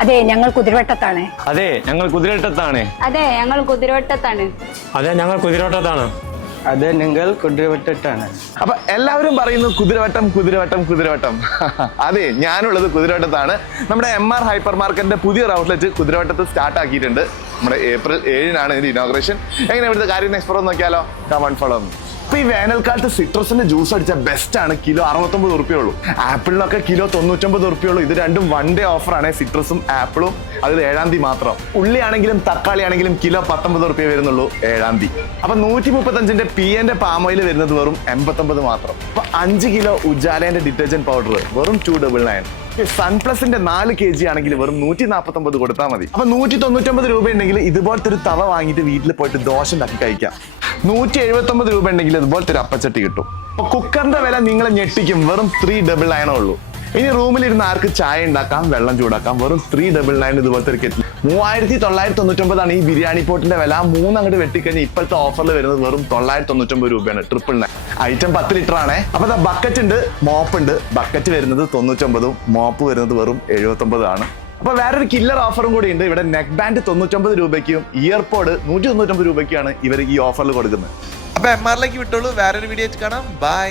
അതെ ഞങ്ങൾ കുതിരവട്ടത്താണ്. അതെ ഞങ്ങൾ കുതിരവട്ടത്താണ്. അതെ ഞങ്ങൾ കുതിരവട്ടത്താണ്. അതെ ഞങ്ങൾ കുതിരവട്ടത്താണ്. അതെ നിങ്ങൾ കുതിരവട്ടത്താണ്. അപ്പൊ എല്ലാവരും പറയുന്നു കുതിരവട്ടം കുതിരവട്ടം കുതിരവട്ടം. അതെ ഞാനുള്ളത് കുതിരവട്ടത്താണ്. നമ്മുടെ MR ഹൈപ്പർ മാർക്കറ്റിന്റെ പുതിയ ഔട്ട്ലെറ്റ് കുതിരവട്ടത്ത് സ്റ്റാർട്ട് ആക്കിയിട്ടുണ്ട്. നമ്മുടെ April 7-നാണ് ഇതിന്റെ ഇനോഗ്രേഷൻ. എങ്ങനെ ഇവിടുത്തെ കാര്യം എക്സ്പ്ലോർ നോക്കിയാലോ? Come on follow. ഇപ്പൊ ഈ വേനൽക്കാലത്ത് സിട്രസിന്റെ ജ്യൂസ് അടിച്ച ബെസ്റ്റ് ആണ്. കിലോ 69 ഉറുപ്പിയുള്ളൂ. ആപ്പിളിനൊക്കെ കിലോ 99 ഉറുപ്പിയുള്ളൂ. ഇത് രണ്ടും 1 ഡേ ഓഫറാണ്. സിട്രസും ആപ്പിളും അത് 7-ാം തീയതി മാത്രം. ഉള്ളിയാണെങ്കിലും തക്കാളി ആണെങ്കിലും കിലോ 19 ഉറുപ്പിയ വരുന്നുള്ളൂ 7-ാം തീയതി. അപ്പൊ 135-ന്റെ PN പാം ഓയിൽ വരുന്നത് വെറും 89 മാത്രം. അപ്പൊ 5 കിലോ ഉജാലേന്റെ ഡിറ്റർജന്റ് പൗഡർ വെറും 299. സൺപ്ലസിന്റെ 4 kg ആണെങ്കിൽ വെറും 149 കൊടുത്താൽ മതി. അപ്പൊ 199 രൂപ ഉണ്ടെങ്കിൽ ഇതുപോലത്തെ ഒരു തവ വാങ്ങിയിട്ട് വീട്ടിൽ പോയിട്ട് ദോശ ഉണ്ടാക്കി കഴിക്കാം. 179 രൂപ ഉണ്ടെങ്കിൽ ഇതുപോലത്തെ ഒരു അപ്പച്ചട്ടി കിട്ടും. അപ്പൊ കുക്കറിന്റെ വില നിങ്ങളെ ഞെട്ടിക്കും. വെറും 399 ഉള്ളൂ. ഇനി റൂമിലിരുന്ന് ആർക്ക് ചായ ഉണ്ടാക്കാം, വെള്ളം ചൂടാക്കാം. വെറും 399 ഇതുപോലത്തെ ഒരു കെറ്റിൽ. 3999 ഈ ബിരിയാണി പോട്ടിന്റെ വില. 3 അങ്ങോട്ട് വെട്ടിക്കഴിഞ്ഞാൽ ഇപ്പോഴത്തെ ഓഫറിൽ വരുന്നത് വെറും 999 രൂപയാണ്. 999 ഐറ്റം 10 ലിറ്റർ ആണ്. അപ്പൊ ബക്കറ്റ് ഉണ്ട്, മോപ്പ് ഉണ്ട്. ബക്കറ്റ് വരുന്നത് 99, മോപ്പ് വരുന്നത് വെറും 79 ആണ്. അപ്പൊ വേറൊരു കില്ലർ ഓഫറും കൂടി ഉണ്ട്. ഇവിടെ നെക്ക് ബാൻഡ് 99 രൂപയ്ക്കും ഇയർപോഡ് 199 രൂപയ്ക്കാണ് ഇവർ ഈ ഓഫറിൽ കൊടുക്കുന്നത്. അപ്പൊ MR വിട്ടോളൂ. വേറൊരു വീഡിയോ കാണാം. ബൈ.